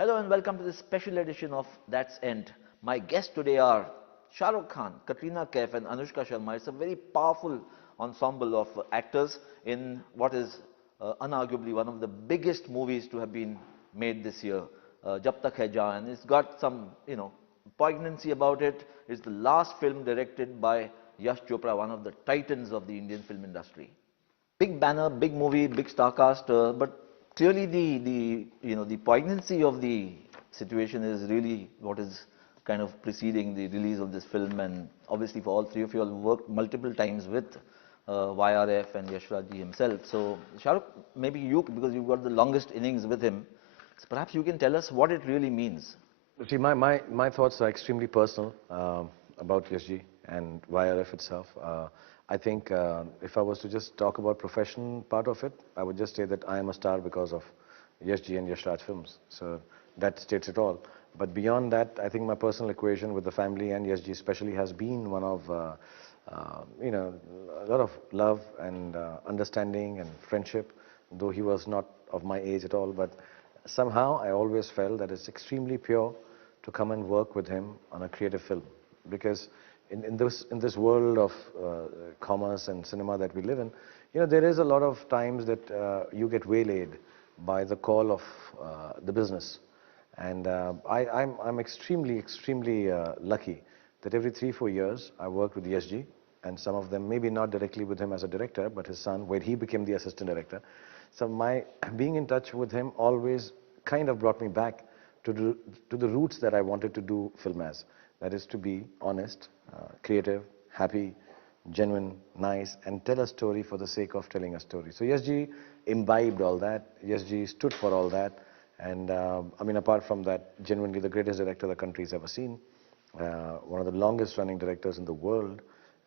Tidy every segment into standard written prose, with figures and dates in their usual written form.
Hello and welcome to this special edition of That's End. My guests today are Shahrukh Khan, Katrina Kaif and Anushka Sharma. It's a very powerful ensemble of actors in what is unarguably one of the biggest movies to have been made this year, Jab Tak Hai Jaan. It's got some, poignancy about it. It's the last film directed by Yash Chopra, one of the titans of the Indian film industry. Big banner, big movie, big star cast, but clearly the poignancy of the situation is really what is kind of preceding the release of this film. And obviously for all three of you all worked multiple times with YRF and Yashraji himself. So Shahrukh, maybe you, because you've got the longest innings with him, so perhaps you can tell us what it really means. See, my thoughts are extremely personal about PSG and YRF itself. I think if I was to just talk about profession part of it, I would just say that I am a star because of Yashji and Yashraj films. So that states it all. But beyond that, I think my personal equation with the family and Yashji especially has been one of, a lot of love and understanding and friendship, though he was not of my age at all. But somehow I always felt that it's extremely pure to come and work with him on a creative film, because in this world of commerce and cinema that we live in, there is a lot of times that you get waylaid by the call of the business, and I'm extremely lucky that every 3-4 years I worked with ESG, and some of them maybe not directly with him as a director, but his son, where he became the assistant director. So my being in touch with him always kind of brought me back to the roots that I wanted to do film as. That is to be honest, creative, happy, genuine, nice, and tell a story for the sake of telling a story. So Yashji imbibed all that. Yashji stood for all that. And I mean, apart from that, genuinely the greatest director the country's ever seen. One of the longest running directors in the world.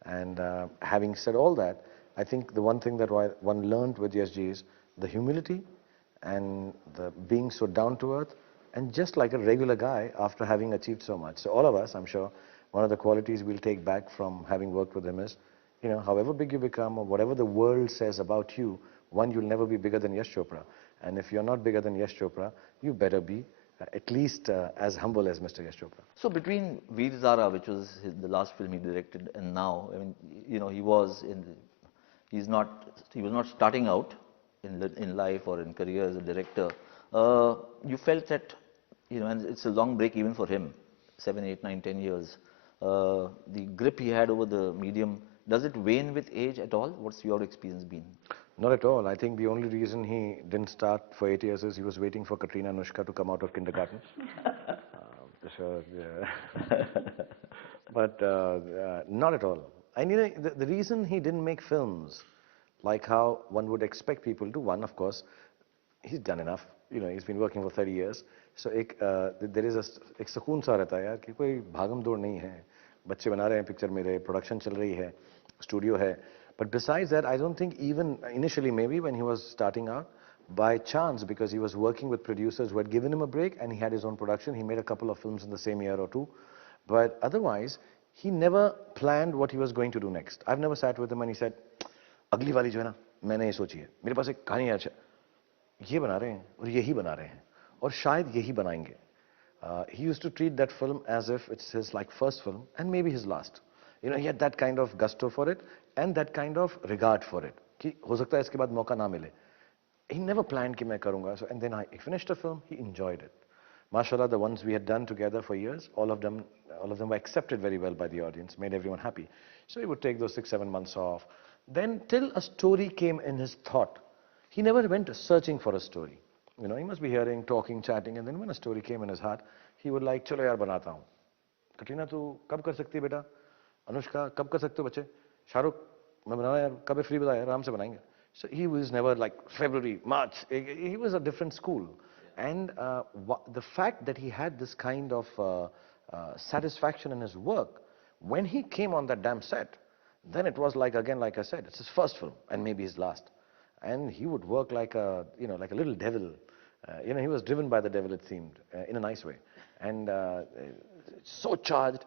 And having said all that, I think the one thing that one learned with Yashji is the humility and the being so down to earth, and just like a regular guy after having achieved so much. So all of us, I'm sure, one of the qualities we'll take back from having worked with him is, however big you become or whatever the world says about you, one, you'll never be bigger than Yash Chopra. And if you're not bigger than Yash Chopra, you better be at least as humble as Mr. Yash Chopra. So between Veer Zara, which was the last film he directed, and now, I mean, he was not starting out in life or in career as a director. You felt that, and it's a long break even for him, 7, 8, 9, 10 years. The grip he had over the medium, does it wane with age at all? What's your experience been? Not at all. I think the only reason he didn't start for 8 years is he was waiting for Katrina Anushka to come out of kindergarten. So, yeah. But not at all. I mean, the reason he didn't make films, like how one would expect people to, one, of course, he's done enough. He's been working for 30 years. So there is एक सुकून सा रहता है यार कि कोई भागम दौड़ नहीं है. बच्चे बना रहे हैं पिक्चर मेरे, प्रोडक्शन चल रही है, स्टूडियो है. But besides that, I don't think even initially, maybe when he was starting out, by chance, because he was working with producers who had given him a break and he had his own production, he made a couple of films in the same year or two. But otherwise, he never planned what he was going to do next. I've never sat with him and he said, अगली वाली जो है ना, मैंने ये सोची है, मेरे पास एक कहानी है, ये बना रहे हैं और यही बना रहे हैं और शायद यही बनाएंगे. He used to treat that film as if it's his first film and maybe his last. He had that kind of gusto for it and that kind of regard for it. कि हो सकता है इसके बाद मौका ना मिले. He never planned कि मैं करूँगा. So, and then I finished the film. He enjoyed it. Mashallah, the ones we had done together for years, all of them were accepted very well by the audience, made everyone happy. So he would take those 6-7 months off. Then till a story came in his thought, he never went searching for a story. He must be hearing, talking, chatting, and then when a story came in his heart, he would like, चलो यार बनाता हूँ. Katrina, तू कब कर सकती है बेटा? अनुष्का, कब कर सकते हो बच्चे? शाहरुख, मैं बनाना यार, कब फ्री बता यार, आराम से बनाएंगे. So he was never like February, March. He was a different school. And the fact that he had this kind of satisfaction in his work, when he came on that damn set, then it was like, again, like I said, it's his first film and maybe his last. And he would work like a little devil. He was driven by the devil, it seemed, in a nice way. And so charged.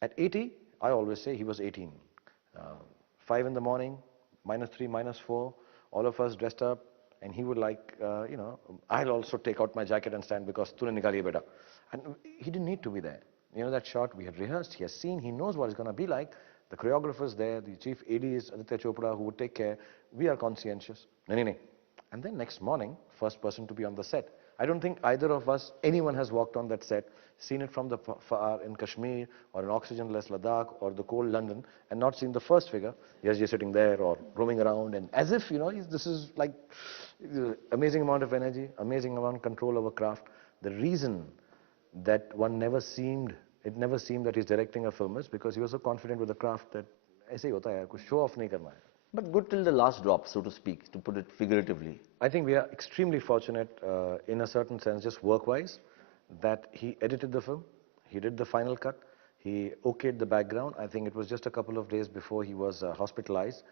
At 80, I always say he was 18. 5 in the morning, -3, -4, all of us dressed up, and he would like, I'll also take out my jacket and stand because tune nikaliye beta. And he didn't need to be there. That shot we had rehearsed, he has seen, he knows what it's going to be like. The choreographer's there, the chief AD is Aditya Chopra who would take care. We are conscientious. No. And then next morning, first person to be on the set. I don't think either of us, anyone has walked on that set, seen it from the far in Kashmir or in oxygen-less Ladakh or the cold London and not seen the first figure. Yes, you're sitting there or roaming around and as if, this is like amazing amount of energy, amazing amount of control over craft. The reason that it never seemed that he's directing a film is because he was so confident with the craft that ऐसे ही होता है यार, कुछ show off नहीं करना है. But good till the last drop, so to speak, to put it figuratively. I think we are extremely fortunate in a certain sense, just work-wise, that he edited the film, he did the final cut, he okayed the background. I think it was just a couple of days before he was hospitalized.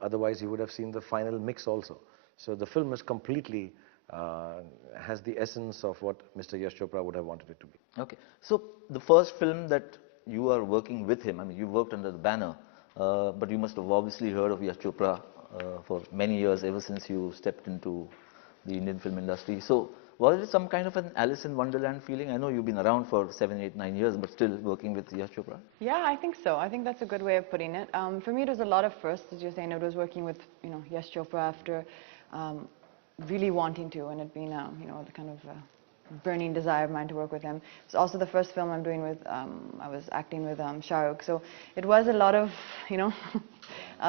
Otherwise, he would have seen the final mix also. So the film is completely, has the essence of what Mr. Yash Chopra would have wanted it to be. Okay. So the first film that you are working with him, I mean, you worked under the banner, but you must have obviously heard of Yash Chopra for many years, ever since you stepped into the Indian film industry. So was it some kind of an Alice in Wonderland feeling? I know you've been around for 7, 8, 9 years, but still working with Yash Chopra. Yeah, I think so. I think that's a good way of putting it. For me, it was a lot of firsts, as you're saying. It was working with, Yash Chopra after really wanting to, and it being, the kind of burning desire of mine to work with him. It's also the first film I'm doing with, I was acting with Shah Rukh. So it was a lot of,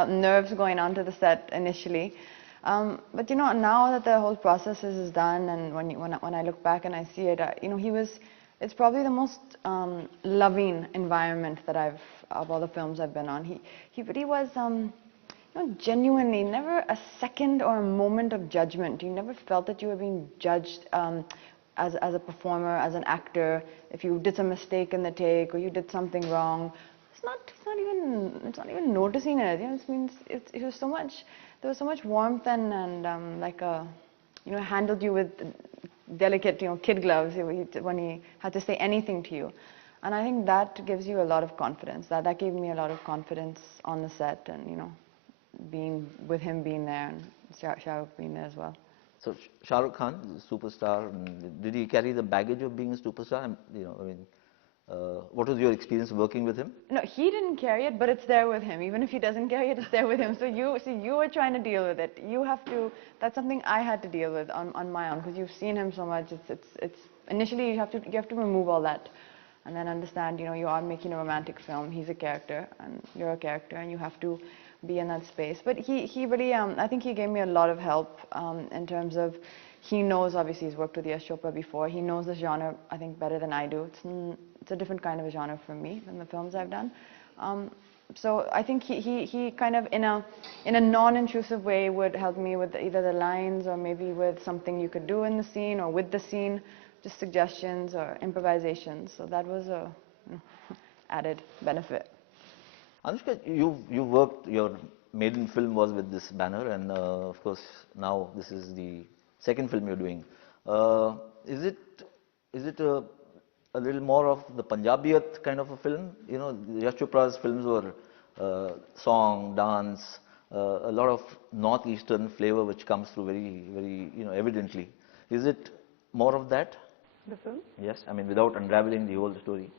nerves going onto the set initially. But now that the whole process is done, and when I look back and I see it, it's probably the most loving environment that of all the films I've been on. He really was, genuinely, never a second or a moment of judgment. You never felt that you were being judged as a performer, as an actor. If you did some mistake in the take or you did something wrong, it's not even noticing it. It means it was so much. There was so much warmth and handled you with delicate, kid gloves when he had to say anything to you. And I think that gives you a lot of confidence. That gave me a lot of confidence on the set, and being with him, being there, and Shah Rukh being there as well. So Shah Rukh Khan, superstar, did he carry the baggage of being a superstar? What was your experience working with him? No, he didn't carry it, but it's there with him. Even if he doesn't carry it, it's there with him. So you were trying to deal with it. You have to. That's something I had to deal with on my own, because you've seen him so much. It's initially you have to remove all that, and then understand. You are making a romantic film. He's a character, and you're a character, and you have to be in that space. But he really, I think he gave me a lot of help in terms of. He knows, obviously, he's worked with Yash Chopra before. He knows the genre, I think, better than I do. It's a different kind of a genre for me than the films I've done. So I think he kind of, in a non-intrusive way, would help me with either the lines or maybe with something you could do in the scene or with the scene, just suggestions or improvisations. So that was a added benefit. Anushka, you worked, your maiden film was with this banner, and of course now this is the second film you're doing. Is it a little more of the Punjabiyat kind of a film? Yash Chopra's films were song, dance, a lot of northeastern flavor which comes through very, very, evidently. Is it more of that? The film? Yes, I mean without unraveling the whole story.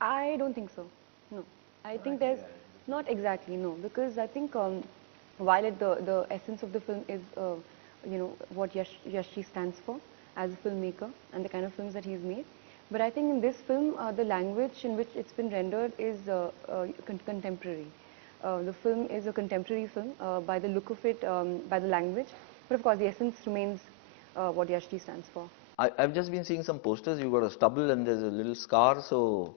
I don't think so. No, I think there's not exactly, no, because I think while the essence of the film is what Yashi stands for as a filmmaker and the kind of films that he's made. But I think in this film, the language in which it's been rendered is contemporary. The film is a contemporary film by the look of it, by the language. But of course, the essence remains what Yashi stands for. I've just been seeing some posters. You got a stubble and there's a little scar. So,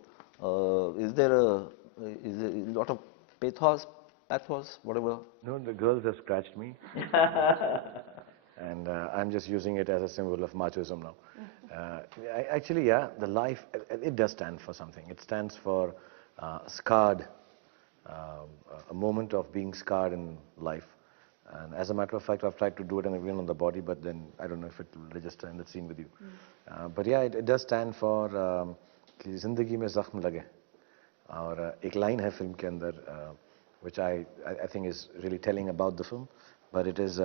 is there a lot of pathos, whatever? No, the girls have scratched me. And I'm just using it as a symbol of machism now. Actually, yeah, the life, it does stand for something. It stands for scarred, a moment of being scarred in life. And as a matter of fact, I've tried to do it even on the body, but then I don't know if it will register in the scene with you. But yeah, it does stand for कि जिंदगी में जख्म लगे. और एक line है film के अंदर, which I think is really telling about the film. but it is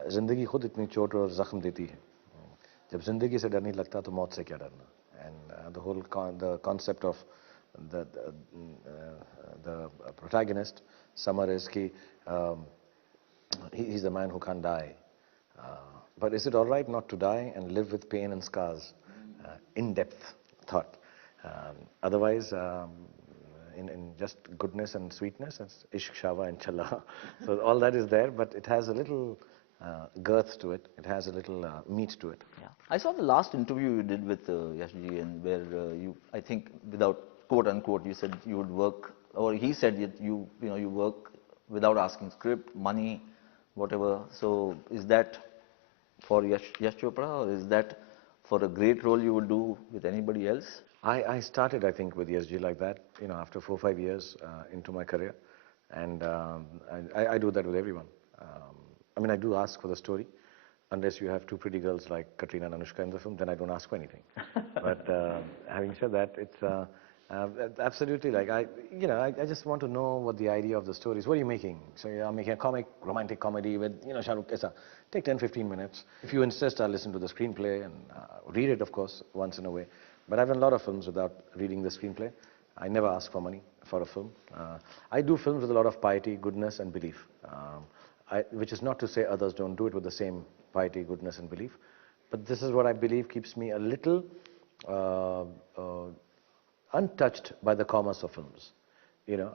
जिंदगी खुद इतनी चोट और जख्म देती है. जब जिंदगी से डर नहीं लगता तो मौत से क्या डरना. And the whole the concept of the protagonist Samar is ki he's the man who can't die. But is it all right not to die and live with pain and scars? In-depth thought. Otherwise, in just goodness and sweetness, it's ishq, shava and chala. So all that is there, but it has a little girth to it. It has a little meat to it. Yeah. I saw the last interview you did with Yashji, and where you, I think, without quote unquote, you said you would work, or he said that you work without asking script, money, whatever. So is that for Yash Chopra, or is that for a great role you would do with anybody else? I started, I think, with ESG like that, after 4 or 5 years into my career, and I do that with everyone. I mean, I do ask for the story, unless you have two pretty girls like Katrina and Anushka in the film, then I don't ask for anything. But having said that, it's absolutely like I just want to know what the idea of the story is. What are you making? So I'm making a comic, romantic comedy with Shah Rukh Khan. Take 10-15 minutes. If you insist, I'll listen to the screenplay and read it, of course, once in a way. But I've done a lot of films without reading the screenplay. I never ask for money for a film. I do films with a lot of piety, goodness, and belief. Which is not to say others don't do it with the same piety, goodness, and belief. But this is what I believe keeps me a little untouched by the commerce of films.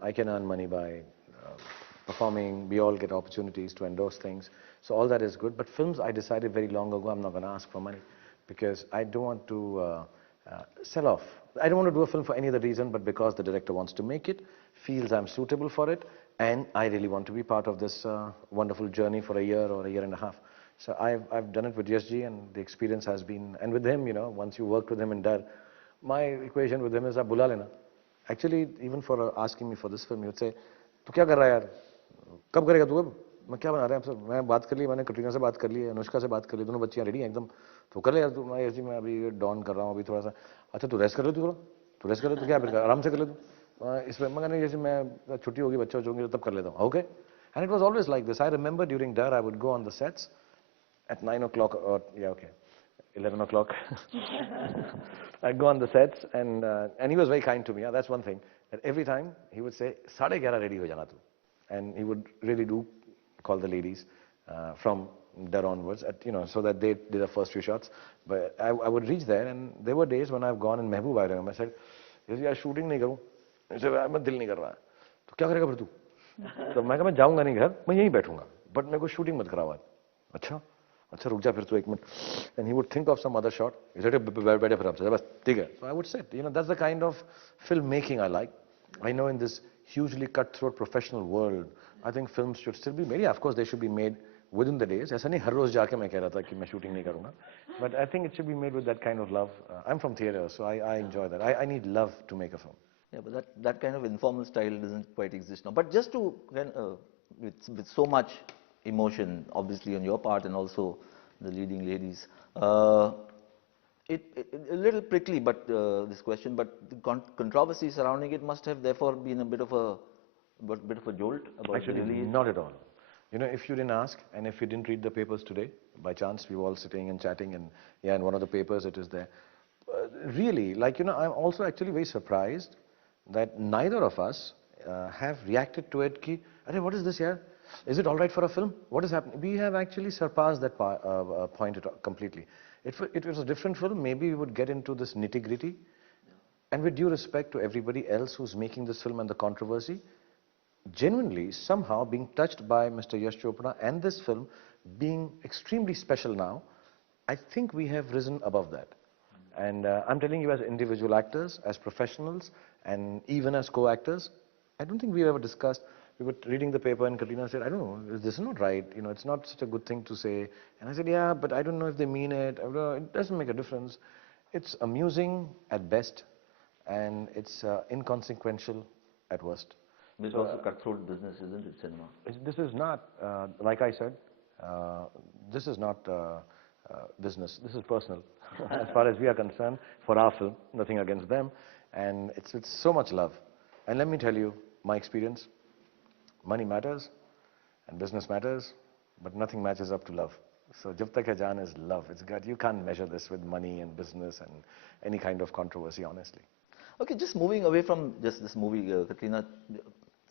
I can earn money by performing. We all get opportunities to endorse things. So all that is good. But films, I decided very long ago, I'm not going to ask for money, because I don't want to sell off. I don't want to do a film for any other reason, but because the director wants to make it, feels I'm suitable for it, and I really want to be part of this wonderful journey for a year or a year and a half. So I've done it with Yashji, and the experience has been, and with him, once you worked with him in Dar, my equation with him is आप बुला लेना. Actually, even for asking me for this film, he would say, तू क्या कर रहा है यार? कब करेगा तू अब? मैं क्या बना रहा है आपसे? मैं बात कर ली, मैंने कटरीना से बात कर ली, अनुष्का से बात कर ली, दोनों बच्चियां रेडी हैं एकदम. तो कर ले यार तू. मैं यशजी, मैं अभी डॉन कर रहा हूँ, अभी थोड़ा सा. अच्छा तू रेस्ट कर ले, तू रेस्ट कर ले, तो क्या फिर आराम से कर ले तू. इसमें मैं कहने जैसे मैं छुट्टी होगी, बच्चे होंगे तब कर लेता हूँ. Okay. And it was always like this. I remember during Dar, I would go on the sets at 9 o'clock, or 11 o'clock. I'd go on the sets, and he was very kind to me. Yeah, that's one thing. That every time he would say, 11:30 ready ho jana tu. And he would really do call the ladies from there onwards, so that they did the first few shots. But I would reach there, and there were days when I've gone in Mehboob I said, यार shooting नहीं करूँ. He said, मैं दिल नहीं कर रहा है. तो क्या करेगा फिर तू? तो मैं कहा मैं जाऊँगा नहीं घर, मैं यहीं बैठूँगा. But मेरे को shooting मत करावा. अच्छा रुक जा फिर तू 1 minute. And he would think of some other shot. He said, बैठे फिर आपसे बस ठीक है. So I would sit. That's the kind of filmmaking I like. I know in this hugely cutthroat professional world, I think films should still be made. Yeah, of course, they should be made within the days. ऐसा नहीं हर रोज जाके मैं कह रहा था कि मैं shooting नहीं करूँगा. But I think it should be made with that kind of love. I'm from theatre, so I enjoy that. I need love to make a film. Yeah, but that kind of informal style doesn't quite exist now. But just to with so much emotion, obviously on your part and also the leading ladies, it a little prickly, but this question, but the controversy surrounding it must have therefore been a bit of a jolt about Actually, the release. not at all. If you didn't ask, and if you didn't read the papers today, by chance we were all sitting and chatting, and in one of the papers it is there. Really, I'm also actually very surprised that neither of us have reacted to it. Ki, Arey, what is this here? Is it all right for a film? What is happening? We have actually surpassed that point completely. If it was a different film, maybe we would get into this nitty-gritty. And with due respect to everybody else who's making this film and the controversy, genuinely, somehow being touched by Mr. Yash Chopra and this film being extremely special now, I think we have risen above that. And I'm telling you, as individual actors, as professionals, and even as co-actors, I don't think we ever discussed. We were reading the paper and Katrina said, I don't know, this is not right. It's not such a good thing to say. And I said, yeah, but I don't know if they mean it. It doesn't make a difference. It's amusing at best, and it's inconsequential at worst. This is also cutthroat business, isn't it, cinema? This is not, like I said, this is not business. This is personal. As far as we are concerned, for our film, nothing against them. And it's with so much love. And let me tell you, my experience, money matters, and business matters, but nothing matches up to love. So Jab Tak Hai Jaan is love. It's got, you can't measure this with money and business and any kind of controversy, honestly. Okay, just moving away from just this movie, Katrina,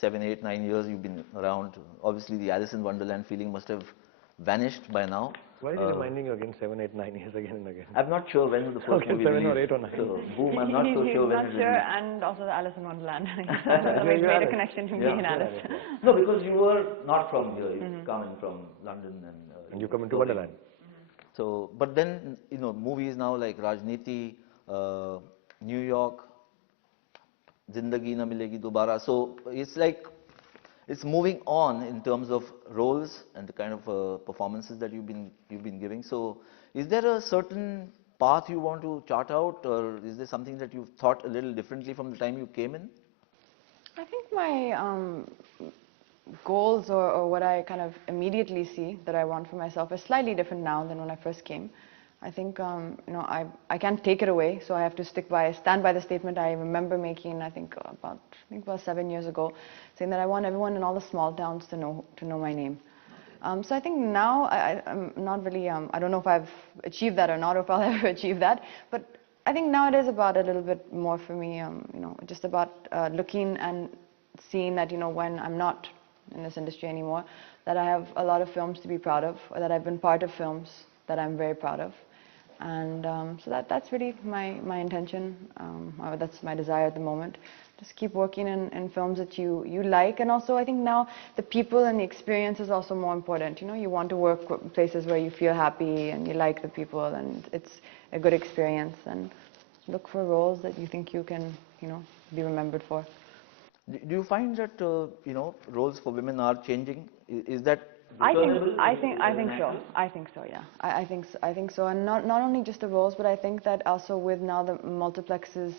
7, 8, 9 years you've been around. Obviously, the Alice in Wonderland feeling must have vanished by now. Why are you reminding you again 7, 8, 9 years again and again? I'm not sure when the first Okay, movie 7 or released. 8 or 9. So, boom, I'm not so He's sure when not it sure, released. and also the Alice in Wonderland. He's You're made a Alice. connection to me Yeah, and you're Alice. No, because you were not from here. You come in from London And you come into working. Wonderland. So, but then, movies now like Rajniti, New York, Zindagi Na Milegi Dobara. So, it's like, it's moving on in terms of roles and the kind of performances that you've been giving. So, is there a certain path you want to chart out, or is there something that you've thought a little differently from the time you came in? I think my goals or what I kind of immediately see that I want for myself is slightly different now than when I first came. I think I can't take it away, so I have to stand by the statement I remember making. I think about 7 years ago, saying that I want everyone in all the small towns to know my name. So I think now I'm not really. I don't know if I've achieved that or not, or if I'll ever achieve that. But I think now it is about a little bit more for me. Just about looking and seeing that when I'm not in this industry anymore, that I have a lot of films to be proud of, or that I've been part of films that I'm very proud of. And so that's really my intention, or that's my desire at the moment. Just keep working in films that you like, and also I think now the people and the experience is also more important. You want to work with places where you feel happy and you like the people and it's a good experience, and look for roles that you think you can be remembered for. Do you find that roles for women are changing? Is that I discernible think as an so. actress? I think so. Yeah. I think so. And not only just the roles, but I think that also with now the multiplexes,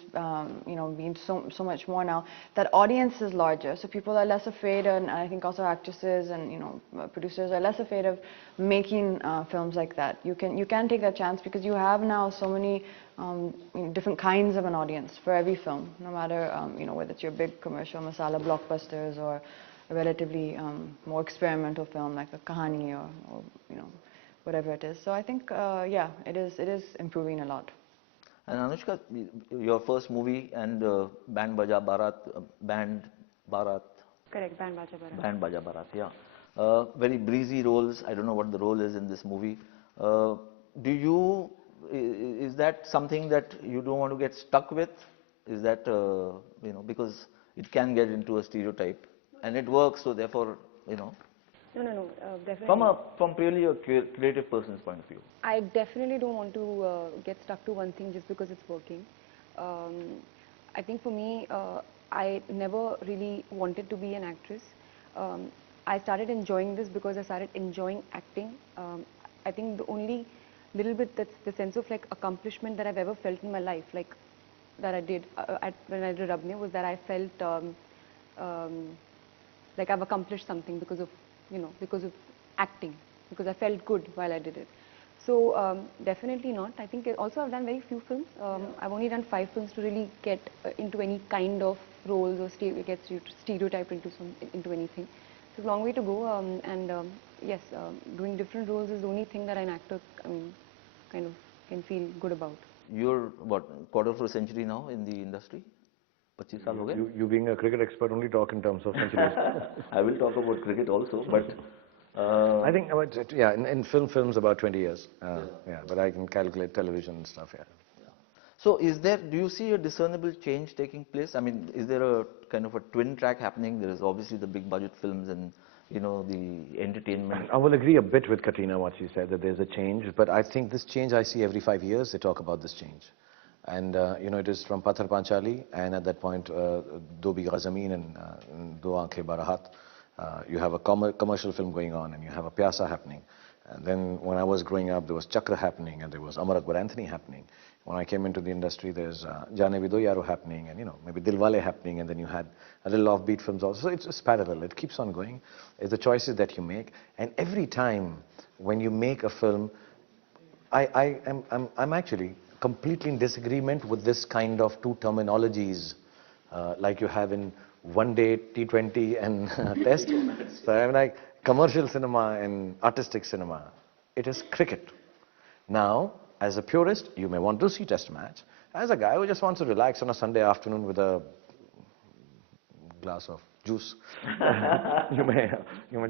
being so much more now, that audience is larger. So people are less afraid, and I think also actresses and producers are less afraid of making films like that. You can take that chance because you have now so many different kinds of an audience for every film, no matter whether it's your big commercial masala blockbusters or a relatively more experimental film like a kahani or whatever it is. So I think it is improving a lot. And Anushka, your first movie and Band Barat, Correct, Band Baja Barat. Band Baja Barat, yeah. Very breezy roles. I don't know what the role is in this movie. Is that something that you don't want to get stuck with? Is that, because it can get into a stereotype and it works, so therefore, No, definitely. from purely a creative person's point of view. I definitely don't want to get stuck to one thing just because it's working. I think for me, I never really wanted to be an actress. I started enjoying this because I started enjoying acting. I think the only little bit that's the sense of like accomplishment that I've ever felt in my life, like that I did when I did Rabne, was that I felt like I've accomplished something because of acting, because I felt good while I did it. So definitely not. I think also I've done very few films. I've only done 5 films to really get into any kind of roles or get stereotyped into anything. So it's a long way to go. Yes, doing different roles is the only thing that an actor, kind of can feel good about. You're what, quarter of a century now in the industry? 25 साल हो गए? You being a cricket expert only talk in terms of centuries. I will talk about cricket also, but I think in films about 20 years. But I can calculate television and stuff. so do you see a discernible change taking place? I mean, is there a kind of a twin track happening? There is obviously the big budget films and the entertainment. I will agree a bit with Katrina what she said, that there's a change, but I think this change I see every 5 years they talk about this change. And it is from Pathar Panchali, and at that point Do Bigha Zameen and Do Aankhein Barahat. You have a commercial film going on, and you have a Pyasa happening. And then when I was growing up, there was Chakra happening, and there was Amar Akbar Anthony happening. When I came into the industry, there's Jaane Bhi Do Yaro happening, and maybe Dilwale happening, and then you had a little offbeat films also. So it's parallel. It keeps on going. It's the choices that you make, and every time when you make a film, I'm actually completely in disagreement with this kind of two terminologies like you have in one day T20 and test. So I'm like, commercial cinema and artistic cinema. It is cricket. Now, as a purist, you may want to see Test match. As a guy who just wants to relax on a Sunday afternoon with a glass of juice, you may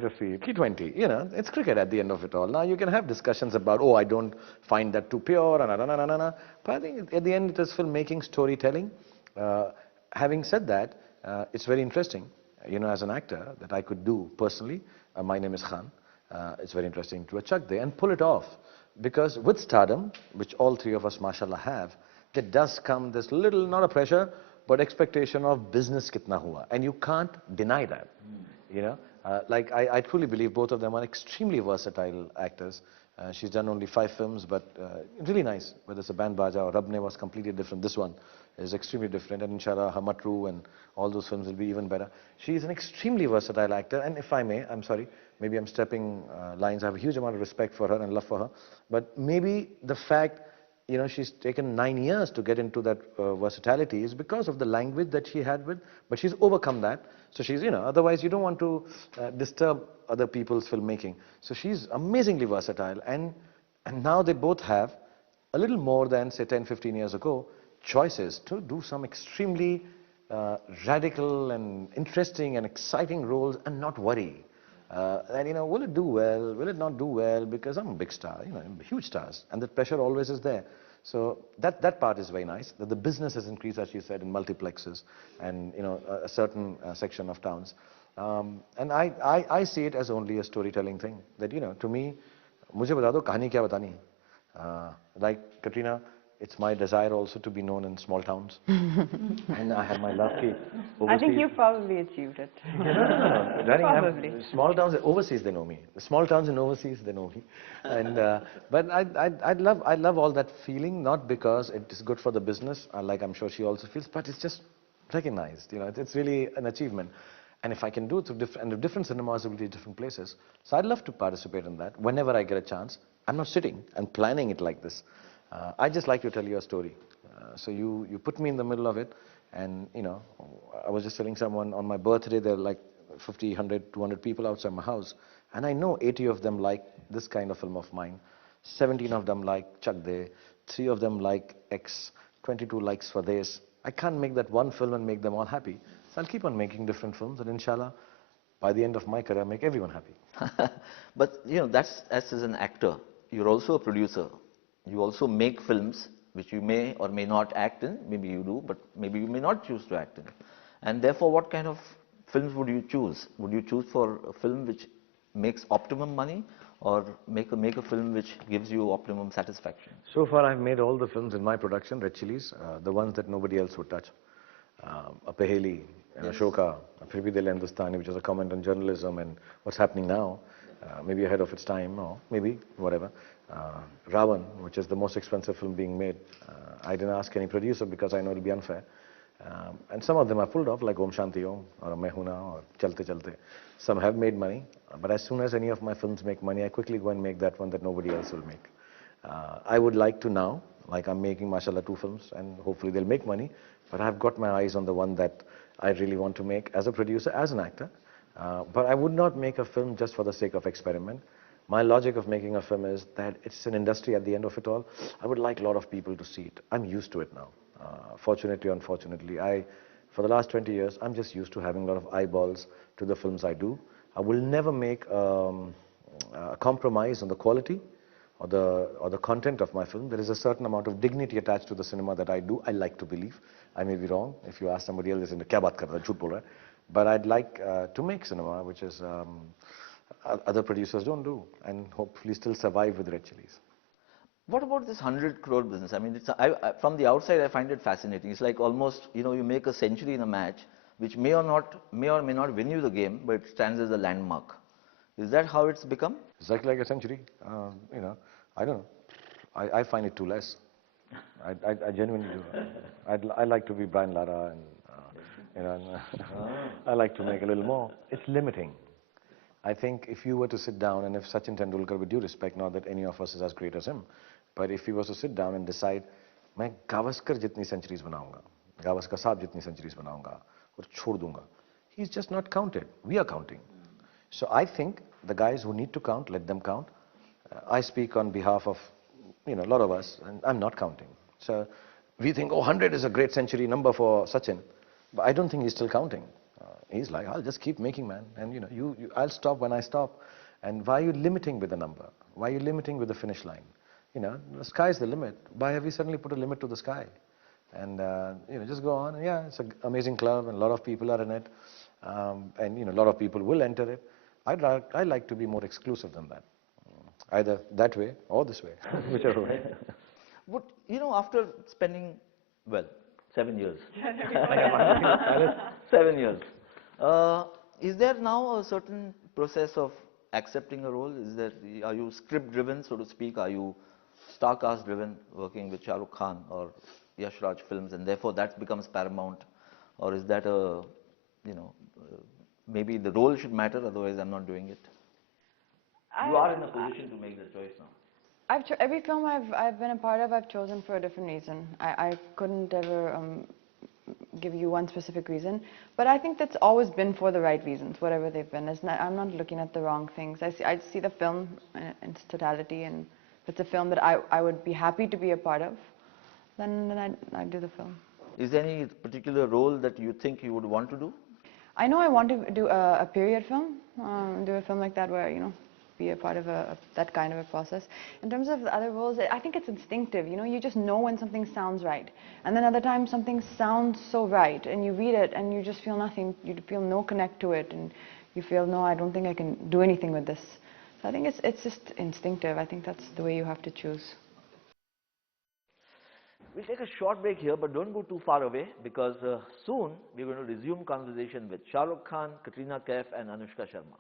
just see T20. You know, it's cricket at the end of it all. Now you can have discussions about, oh, I don't find that too pure, but I think at the end it is filmmaking, storytelling. Having said that, it's very interesting, you know, as an actor that I could do personally. My name is Khan. It's very interesting to chuck there and pull it off, because with stardom, which all three of us, mashallah, have, there does come this little, not a pressure, but expectation of business kitna hua, and you can't deny that. You know, like I truly believe both of them are extremely versatile actors. She's done only 5 films, but really nice. Whether it's a Band Baja or Rabne was completely different. This one is extremely different, and inshallah, Hamatru and all those films will be even better. She is an extremely versatile actor, and if I may, I'm sorry, maybe I'm stepping lines. I have a huge amount of respect for her and love for her, but maybe the fact, you know, she's taken 9 years to get into that versatility is because of the language that she had with, but she's overcome that. So she's, you know, otherwise you don't want to disturb other people's filmmaking. So she's amazingly versatile, and now they both have a little more than, say, 10, 15 years ago, choices to do some extremely radical and interesting and exciting roles and not worry. And, you know, will it do well? Will it not do well? Because I'm a big star, you know, huge stars, and the pressure always is there. So that part is very nice, that the business has increased, as you said, in multiplexes and, you know, a certain section of towns. And I see it as only a storytelling thing, that, you know, to me, mujhe bata do kahani kya batani hai. Like Katrina, it's my desire also to be known in small towns. And I have my love ki overseas. I think you've probably achieved it. No. Darling, Probably. small towns, overseas they know me. The small towns and overseas they know me. And but I love all that feeling, not because it is good for the business, like I'm sure she also feels, but it's just recognized. You know, it's really an achievement. And if I can do it through different cinemas, will be different places. So I'd love to participate in that whenever I get a chance. I'm not sitting and planning it like this. I just like to tell you a story. So you put me in the middle of it, and, you know, I was just telling someone on my birthday, there are like 50, 100, 200 people outside my house, and I know 80 of them like this kind of film of mine, 17 of them like Chak De, 3 of them like X, 22 likes for this. I can't make that one film and make them all happy. So I'll keep on making different films, and inshallah, by the end of my career, make everyone happy. But, you know, that's as an actor. You're also a producer. You also make films which you may or may not act in. Maybe you do, but maybe you may not choose to act in. And therefore, what kind of films would you choose? Would you choose for a film which makes optimum money, or make a film which gives you optimum satisfaction? So far, I've made all the films in my production, Red Chilies, the ones that nobody else would touch. A Peheli, Ashoka, Phir Bhi Dil Hai Hindustani, which is a comment on journalism and what's happening now, maybe ahead of its time, or maybe whatever. Ravan, which is the most expensive film being made. I didn't ask any producer because I know it'll be unfair. And some of them are pulled off, like Om Shanti Om, or Mehuna, or Chalte Chalte. Some have made money, but as soon as any of my films make money, I quickly go and make that one that nobody else will make. I would like to now, like I'm making, mashallah, 2 films, and hopefully they'll make money, but I've got my eyes on the one that I really want to make as a producer, as an actor. But I would not make a film just for the sake of experiment. My logic of making a film is that it's an industry at the end of it all. I would like a lot of people to see it. I'm used to it now. Fortunately or unfortunately, for the last 20 years, I'm just used to having a lot of eyeballs to the films I do. I will never make a compromise on the quality or the content of my film. There is a certain amount of dignity attached to the cinema that I do. I like to believe. I may be wrong. If you ask somebody else, they say, "Kya baat kar raha hai, jhoot bol raha hai." But I'd like to make cinema which is other producers don't do, and hopefully still survive with Red Chilies. What about this 100 crore business? I mean, from the outside, I find it fascinating. It's like almost, you know, you make a century in a match, which may or may not win you the game, but it stands as a landmark. Is that how it's become? Exactly like a century. You know, I don't know. I find it too less. I genuinely do. I like to be Brian Lara, and you know, I like to make a little more. It's limiting. I think if you were to sit down, and if Sachin Tendulkar, with due respect, not that any of us is as great as him, but if he was to sit down and decide, मैं गावस्कर जितनी centuries बनाऊंगा, गावस्कर साहब जितनी centuries बनाऊंगा, और छोड़ दूंगा, he's just not counted. We are counting. So I think The guys who need to count, let them count. I speak on behalf of, a lot of us, and I'm not counting. So we think, oh, 100 is a great century number for Sachin, but I don't think he's still counting. He's like, I'll just keep making, man, and I'll stop when I stop. And why are you limiting with the number? Why are you limiting with the finish line? The sky's the limit. Why have we suddenly put a limit to the sky? And just go on. Yeah, it's an amazing club, and a lot of people are in it, and a lot of people will enter it. I like to be more exclusive than that, either that way or this way, whichever way. Would, after spending, well, 7 years, 7 years, is there now a certain process of accepting a role? Are you script driven, so to speak? Are you star cast driven, working with Shah Rukh Khan or Yash Raj films, and therefore that becomes paramount? Or is that maybe the role should matter, otherwise I'm not doing it? You are in a position to make the choice now. Every film I've been a part of, I've chosen for a different reason. I couldn't ever give you one specific reason, but I think that's always been for the right reasons, whatever they've been. I'm not looking at the wrong things. I see the film in its totality, and if it's a film that I would be happy to be a part of, then I'd do the film. Is there any particular role that you think you would want to do? I know I want to do a period film, do a film like that where, be a part of that kind of a process. In terms of the other roles, I think it's instinctive, you just know when something sounds right. And then other times something sounds so right, and you read it and you just feel nothing, you feel no connect to it, and you feel, no, I don't think I can do anything with this. So I think it's just instinctive. I think that's the way you have to choose. We'll take a short break here, but don't go too far away, because soon we're going to resume conversation with Shah Rukh Khan, Katrina Kaif and Anushka Sharma.